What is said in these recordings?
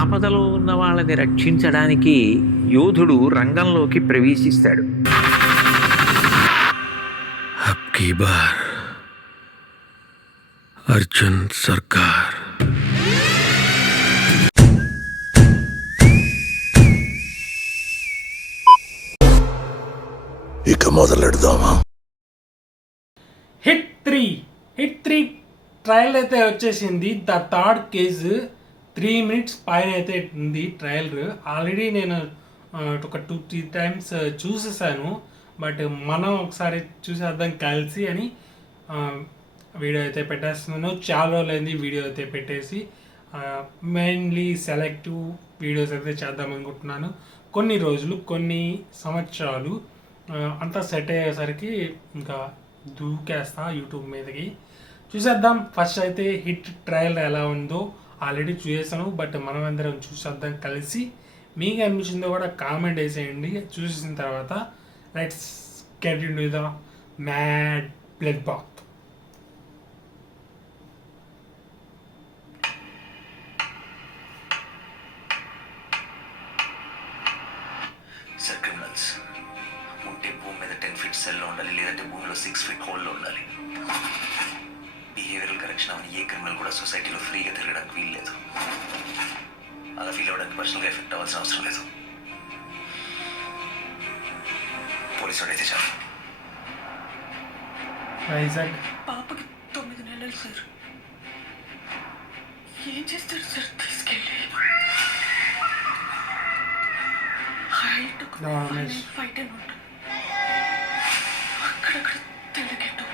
ఆపదలో ఉన్న వాళ్ళని రక్షించడానికి యోధుడు రంగంలోకి ప్రవేశిస్తాడు. అబ్కీ బార్ అర్జున్ సర్కార్. ఇక మొదలెడదామా? హిట్ త్రీ ట్రయల్ అయితే వచ్చేసింది. ద థర్డ్ కేసు 3 minutes పైన అయితే ఉంది ట్రయల్. ఆల్రెడీ నేను ఒక 2-3 times చూసేసాను. బట్ మనం ఒకసారి చూసేద్దాం కలిసి అని వీడియో అయితే పెట్టేస్తున్నాను. చాలా రోజులైంది వీడియో అయితే పెట్టేసి. మెయిన్లీ సెలెక్టివ్ వీడియోస్ అయితే చేద్దాం అనుకుంటున్నాను. కొన్ని రోజులు, కొన్ని సంవత్సరాలు అంతా సెట్ అయ్యేసరికి ఇంకా దూకేస్తా యూట్యూబ్ మీదకి. చూసేద్దాం. ఫస్ట్ అయితే హిట్ ట్రయల్ ఎలా ఉందో ఆల్రెడీ చూసేసాను. బట్ మనం అందరం చూసేద్దాం కలిసి. మీకు అనిపించిందో కూడా కామెంట్ వేసేయండి. చూసేసిన తర్వాత let's get into the mad blood bath. Criminals ఉంటే భూమి మీద 10 feet సెల్లో ఉండాలి, లేదంటే భూమిలో 6 feet హోల్లో ఉండాలి. బిహేవియరల్ కరెక్షన్ అవని ఏ క్రిమినల్ కూడా సొసైటీలో ఫ్రీగా తిరగడానికి వీలు లేదు. అలా ఫీల్ అవ్వడానికి పర్సనల్గా ఎఫెక్ట్ అవ్వాల్సిన అవసరం లేదు. పోలీసు వాడైతే చాలు. పాపకి 9 నెలలు సార్. ఏం చేస్తారు సార్? తీసుకెళ్ళి హైట్ 5'10" ఉంటుంది. అక్కడక్కడ తెల్లగెట్టు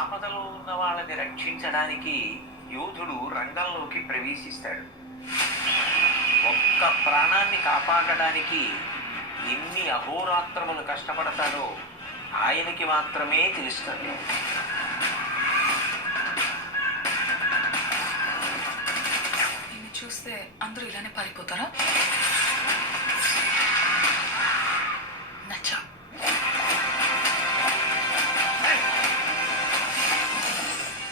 ఆపదలో ఉన్న వాళ్ళని రక్షించడానికి యోధుడు రంగంలోకి ప్రవేశిస్తాడు. ఒక్క ప్రాణాన్ని కాపాడడానికి ఎన్ని అహోరాత్రములు కష్టపడతాడో ఆయనకి మాత్రమే తెలుస్తుంది. నిన్ను చూస్తే అందరూ ఇలానే పారిపోతారా? నచ్చా.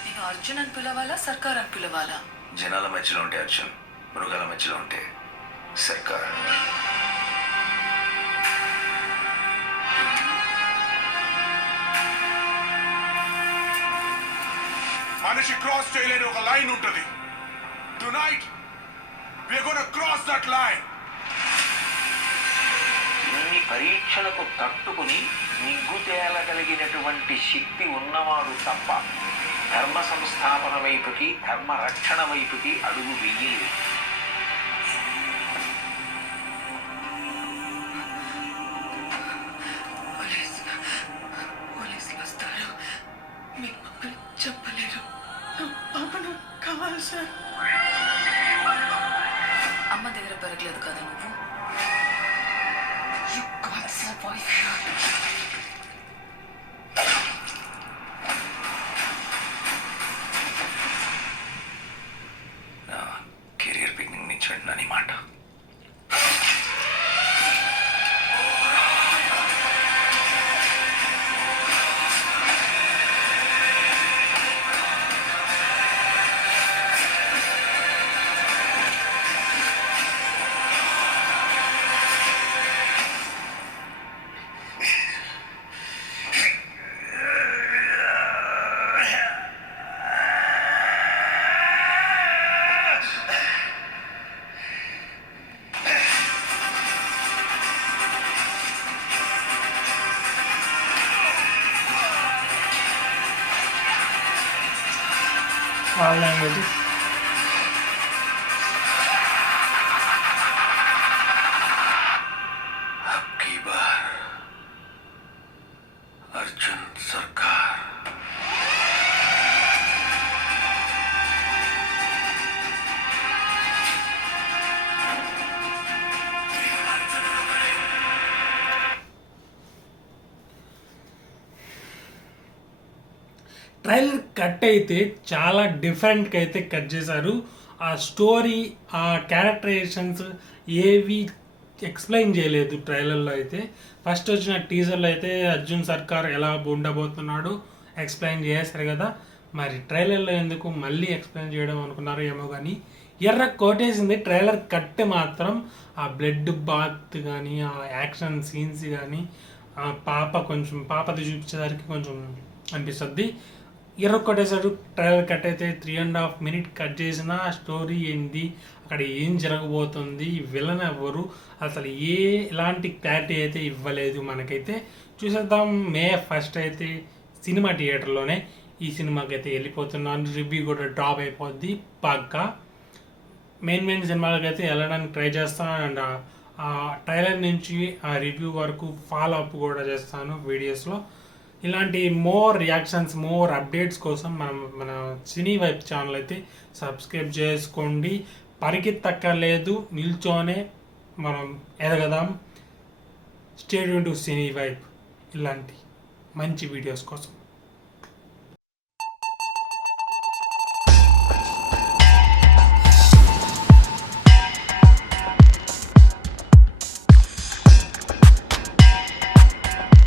నేను అర్జున్ అని పిలవాలా, సర్కార్ అని పిలవాలా? జనాల మధ్యలో ఉంటే అర్జున్, మృగాల మధ్యలో ఉంటే సర్కార్. మనిషి క్రాస్ చేయలేని ఒక లైన్ ఉంటుంది. Tonight we are gonna cross that line. ఇన్ని పరీక్షలకు తట్టుకుని నిగ్గు తేలగలిగినటువంటి శక్తి ఉన్నవాడు తప్ప ధర్మ సంస్థాపన వైపుకి, ధర్మ రక్షణ వైపుకి అడుగు వెయ్యలేదు. పోలీసులు వస్తారు. మీకు మమ్మల్ని చెప్పలేరు. పాపను కావాలి సార్. అమ్మ దగ్గర పెరగలేదు కదా నువ్వు. You can't survive here. నా కెరియర్ బిగినింగ్ నుంచి వింటున్నాను ఈ మాట. all languages. అబ్కీ బార్ అర్జున్ సర్కార్. ట్రైలర్ కట్ అయితే చాలా డిఫరెంట్గా అయితే కట్ చేశారు. ఆ స్టోరీ, ఆ క్యారెక్టరైజేషన్స్ ఏవి ఎక్స్ప్లెయిన్ చేయలేదు ట్రైలర్లో అయితే. ఫస్ట్ వచ్చిన టీజర్లో అయితే అర్జున్ సర్కార్ ఎలా ఉండబోతున్నాడు ఎక్స్ప్లెయిన్ చేశారు కదా. మరి ట్రైలర్లో ఎందుకు మళ్ళీ ఎక్స్ప్లెయిన్ చేయడం అనుకున్నారో ఏమో కానీ ఎర్ర కోటేసింది. ట్రైలర్ కట్ మాత్రం ఆ బ్లడ్ బాత్ కానీ ఆ యాక్షన్ సీన్స్ కానీ ఆ పాపది చూపించేసరికి కొంచెం అనిపిస్తుంది. ఎర్ర కొట్టేసాడు. ట్రైలర్ కట్ అయితే 3.5 minutes కట్ చేసిన స్టోరీ ఏంది, అక్కడ ఏం జరగబోతుంది, విలన్ ఎవరు, అసలు ఎలాంటి క్లారిటీ అయితే ఇవ్వలేదు మనకైతే. చూసేద్దాం. May 1st అయితే సినిమా థియేటర్లోనే ఈ సినిమాకి అయితే వెళ్ళిపోతున్నాను. రివ్యూ కూడా డ్రాప్ అయిపోద్ది పక్కా. మెయిన్ సినిమాలకు అయితే వెళ్ళడానికి ట్రై చేస్తాను. అండ్ ఆ ట్రైలర్ నుంచి ఆ రివ్యూ వరకు ఫాలో అప్ కూడా చేస్తాను వీడియోస్లో. ఇలాంటి మోర్ రియాక్షన్స్, మోర్ అప్డేట్స్ కోసం మన సినీ వైబ్ ఛానల్ అయితే సబ్స్క్రైబ్ చేసుకోండి. పరిగెత్తక్కర్లేదు, నిల్చోనే మనం ఎదగదాం. Stay tune to cine vibe ఇలాంటి మంచి వీడియోస్ కోసం.